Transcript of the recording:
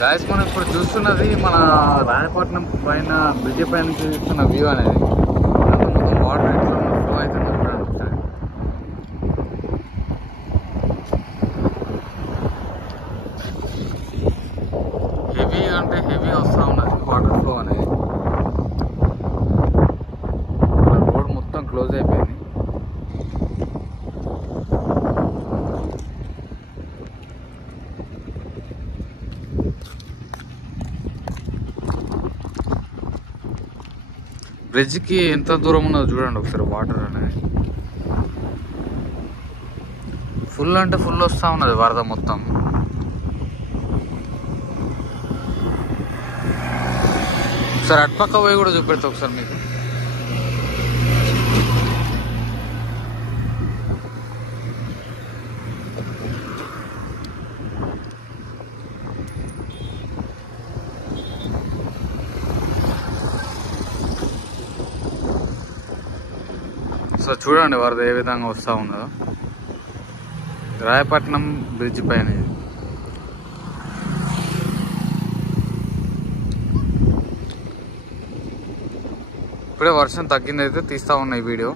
Guys మనం ఇప్పుడు చూస్తున్నది మన రాయపట్నం పైన బ్రిడ్జ్ పైన చూస్తున్న వ్యూ అనేది. మొత్తం వాటర్ ఎట్లా ఫ్లో అవుతుంది చూడండి ఒకసారి. హెవీ అంటే హెవీ వస్తూ ఉన్నది వాటర్ ఫ్లో అనేది. రోడ్ మొత్తం క్లోజ్ అయిపోయింది. బ్రిడ్జ్కి ఎంత దూరం ఉన్నదో చూడండి ఒకసారి. వాటర్ అనేది ఫుల్ అంటే ఫుల్ వస్తూ ఉన్నది వరద మొత్తం. ఒకసారి అటుపక్క పోయి కూడా చూపెడతా ఒకసారి మీకు. సో చూడండి వరద ఏ విధంగా వస్తూ ఉన్నదో రాయపట్నం బ్రిడ్జ్ పైన. ఇప్పుడే వర్షం తగ్గిందైతే తీస్తా ఉన్న ఈ వీడియో.